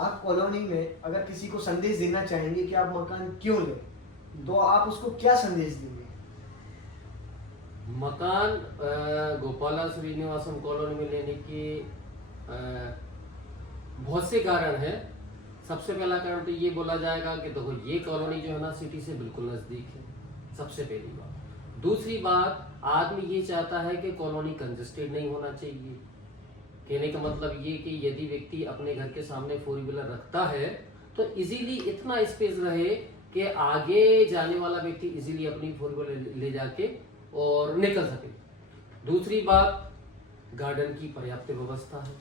आप कॉलोनी में अगर किसी को संदेश देना चाहेंगे कि आप मकान क्यों लें, तो आप उसको क्या संदेश देंगे? मकान गोपाला श्रीनिवासम कॉलोनी में लेने के बहुत से कारण हैं। सबसे पहला कारण तो ये बोला जाएगा कि देखो ये कॉलोनी जो है ना सिटी से बिल्कुल नज़दीक है, सबसे पहली बात। दूसरी बात, आदमी ये चाहता है कि कॉलोनी कंजेस्टेड नहीं होना चाहिए। कहने का मतलब ये कि यदि व्यक्ति अपने घर के सामने 4 व्हीलर रखता है तो इजीली इतना स्पेस रहे कि आगे जाने वाला व्यक्ति इजीली अपनी 4 व्हीलर ले जाके और निकल सके। दूसरी बात, गार्डन की पर्याप्त व्यवस्था है,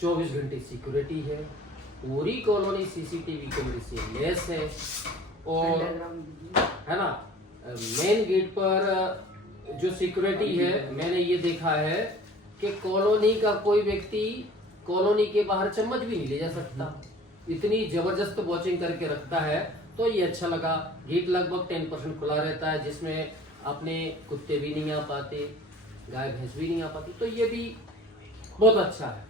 24 घंटे सिक्योरिटी है, पूरी कॉलोनी सीसीटीवी कैमरे से लैस है, और है ना मेन गेट पर जो सिक्योरिटी है, मैंने ये देखा है कि कॉलोनी का कोई व्यक्ति कॉलोनी के बाहर चम्मच भी नहीं ले जा सकता, इतनी जबरदस्त वॉचिंग करके रखता है। तो ये अच्छा लगा। गेट लगभग 10% खुला रहता है, जिसमें अपने कुत्ते भी नहीं आ पाते, गाय भैंस भी नहीं आ पाती, तो ये भी बहुत अच्छा है।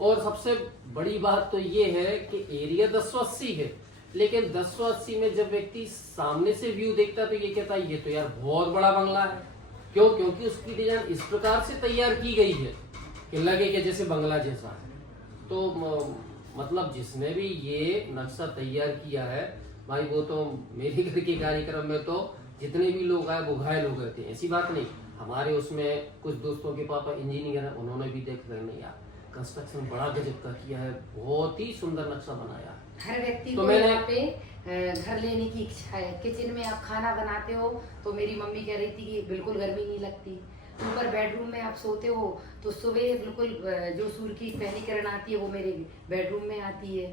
और सबसे बड़ी बात तो ये है कि एरिया 1080 है, लेकिन 1080 में जब व्यक्ति सामने से व्यू देखता है तो ये कहता है ये तो यार बहुत बड़ा बंगला है। क्यों? क्योंकि उसकी डिजाइन इस प्रकार से तैयार की गई है कि लगे कि जैसे बंगला जैसा है। तो मतलब जिसने भी ये नक्शा तैयार किया है भाई, वो तो मेरे घर के कार्यक्रम में तो जितने भी लोग आए वो घायल हो गए थे। ऐसी बात नहीं, हमारे उसमें कुछ दोस्तों के पापा इंजीनियर हैं, उन्होंने भी देख रहे नहीं यार कंस्ट्रक्शन बड़ा गजब का किया है, बहुत ही सुंदर नक्शा बनाया। हर व्यक्ति तो को मैंने यहाँ पे घर लेने की इच्छा है। किचन में आप खाना बनाते हो तो मेरी मम्मी कह रही थी कि बिल्कुल गर्मी नहीं लगती। ऊपर बेडरूम में आप सोते हो तो सुबह बिल्कुल जो सूर्य की पहली किरण आती है वो मेरे बेडरूम में आती है।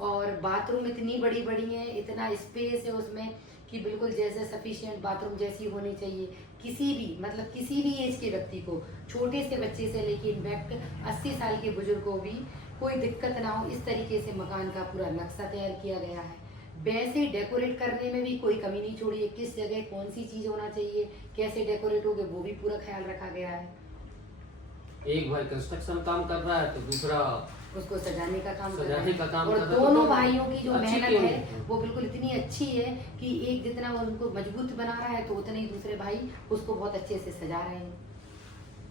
और बाथरूम इतनी बड़ी बड़ी है, इतना स्पेस है उसमें कि बिल्कुल जैसे सफिशिएंट बाथरूम जैसी होनी चाहिए। किसी भी मतलब किसी भी एज के व्यक्ति को, छोटे से बच्चे से लेके इनफैक्ट 80 साल के बुजुर्ग को भी कोई दिक्कत ना हो, इस तरीके से मकान का पूरा नक्शा तैयार किया गया है। वैसे डेकोरेट करने में भी कोई कमी नहीं छोड़ी है, किस जगह कौन सी चीज होना चाहिए, कैसे डेकोरेट होगे वो भी पूरा ख्याल रखा गया है। एक भाई कंस्ट्रक्शन काम कर रहा है तो दूसरा उसको सजाने का काम कर रहा सजाने है। का काम और कर रहा है। दोनों तो भाइयों की जो अच्छी मेहनत टीम है वो बिल्कुल इतनी अच्छी है कि एक जितना वो उनको मजबूत बना रहा है तो उतने ही दूसरे भाई उसको बहुत अच्छे से सजा रहे हैं।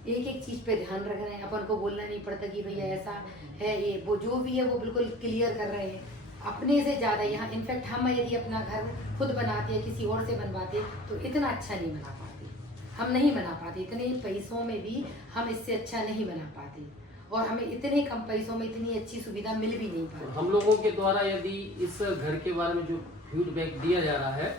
एक एक चीज पे ध्यान रख रहे हैं, अपन को बोलना नहीं पड़ता कि भैया ऐसा है, ये वो जो भी है वो बिल्कुल क्लियर कर रहे हैं अपने से ज्यादा। यहाँ इनफैक्ट हम यदि अपना घर खुद बनाते हैं किसी और से बनवाते तो इतना अच्छा नहीं बना पाते, हम नहीं बना पाते, इतने पैसों में भी हम इससे अच्छा नहीं बना पाते, और हमें इतने कम पैसों में इतनी अच्छी सुविधा मिल भी नहीं पाती। हम लोगों के द्वारा यदि इस घर के बारे में जो फीडबैक दिया जा रहा है,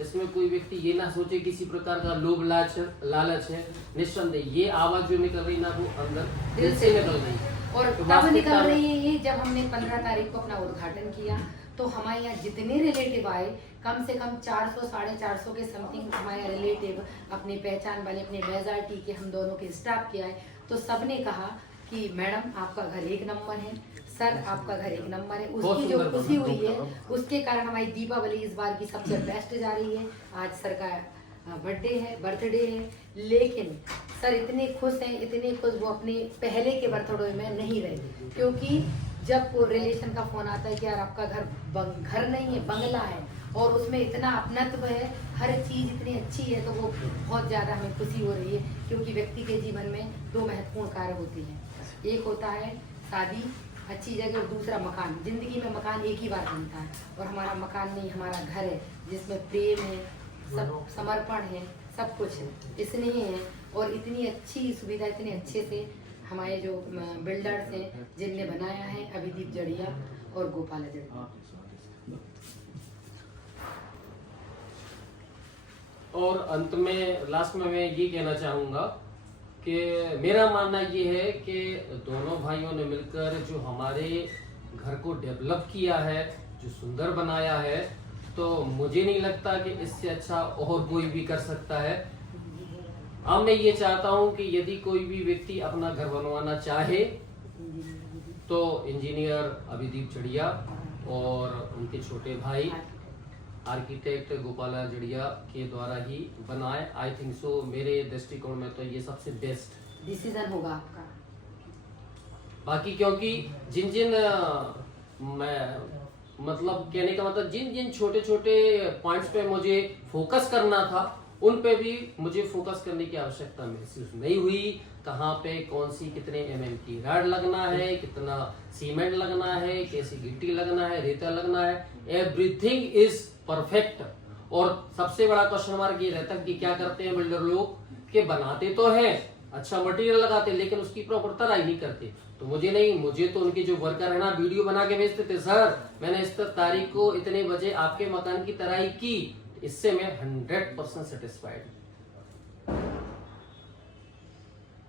इसमें कोई व्यक्ति ये ना सोचे किसी प्रकार का लोभ लालच है। निस्संदेह ये आवाज जो निकल रही ना वो अंदर दिल से निकल रही है। और तो तब निकल रही है ये जब हमने 15 तारीख को अपना उद्घाटन किया तो हमारे यहाँ जितने रिलेटिव आए, कम से कम 400 साढ़े 400 के समथिंग हमारे रिलेटिव अपने पहचान वाले अपने मेजॉरिटी के हम दोनों के स्टाफ के आए, तो सबने कहा कि मैडम आपका घर एक नंबर है, सर आपका घर एक नंबर है। उसकी जो खुशी हुई है उसके कारण हमारी दीपावली इस बार की सबसे बेस्ट जा रही है। आज सर का बर्थडे है, लेकिन सर इतने खुश हैं, इतने खुश वो अपने पहले के बर्थडे में नहीं रहे, क्योंकि जब वो रिलेशन का फोन आता है कि यार आपका घर नहीं है बंगला है और उसमें इतना अपनत्व है, हर चीज इतनी अच्छी है, तो वो बहुत ज्यादा हमें खुशी हो रही है। क्योंकि व्यक्ति के जीवन में 2 महत्वपूर्ण कार्य होते हैं, एक होता है शादी अच्छी जगह और दूसरा मकान। जिंदगी में मकान एक ही बार बनता है और हमारा मकान नहीं, हमारा घर है जिसमें प्रेम है, सब समर्पण है, सब कुछ है, इसलिए है। और इतनी अच्छी सुविधा इतने अच्छे से हमारे जो बिल्डर्स हैं जिनने बनाया है, अभिदीप जड़िया और गोपाल जड़िया। और अंत में लास्ट में मैं ये कहना चाहूंगा कि मेरा मानना ये है कि दोनों भाइयों ने मिलकर जो हमारे घर को डेवलप किया है, जो सुंदर बनाया है, तो मुझे नहीं लगता कि इससे अच्छा और कोई भी कर सकता है। अब मैं ये चाहता हूं कि यदि कोई भी व्यक्ति अपना घर बनवाना चाहे तो इंजीनियर अभिदीप जड़िया और उनके छोटे भाई आर्किटेक्ट गोपाला जड़िया के द्वारा ही बनाए। आई थिंक सो, मेरे दृष्टिकोण में तो ये सबसे बेस्ट डिसीजन होगा आपका। बाकी क्योंकि जिन जिन मैं मतलब कहने का मतलब जिन जिन छोटे छोटे पॉइंट्स पे मुझे फोकस करना था उन पे भी मुझे फोकस करने की आवश्यकता महसूस नहीं हुई। कहाँ पे कौन सी कितने mm की रॉड लगना है, कितना सीमेंट लगना है, कैसी गिट्टी लगना है, रेता लगना है, एवरीथिंग इज परफेक्ट। और सबसे बड़ा क्वेश्चन मार्क ये रहता है कि क्या करते हैं बिल्डर लोग कि बनाते तो हैं, अच्छा मटेरियल लगाते हैं, लेकिन उसकी प्रॉपर तराई नहीं करते। तो मुझे तो उनके जो वर्कर है ना वीडियो बना के भेजते थे, सर मैंने इस तारीख को इतने बजे आपके मकान की तराई की। इससे मैं 100% सेटिस्फाइड।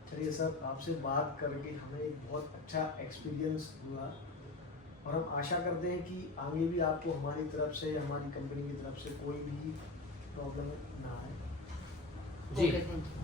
चलिए सर, आपसे बात करके हमें एक बहुत अच्छा एक्सपीरियंस हुआ और हम आशा करते हैं कि आगे भी आपको हमारी तरफ से, हमारी कंपनी की तरफ से कोई भी प्रॉब्लम ना आए। जी ओके, थैंक यू।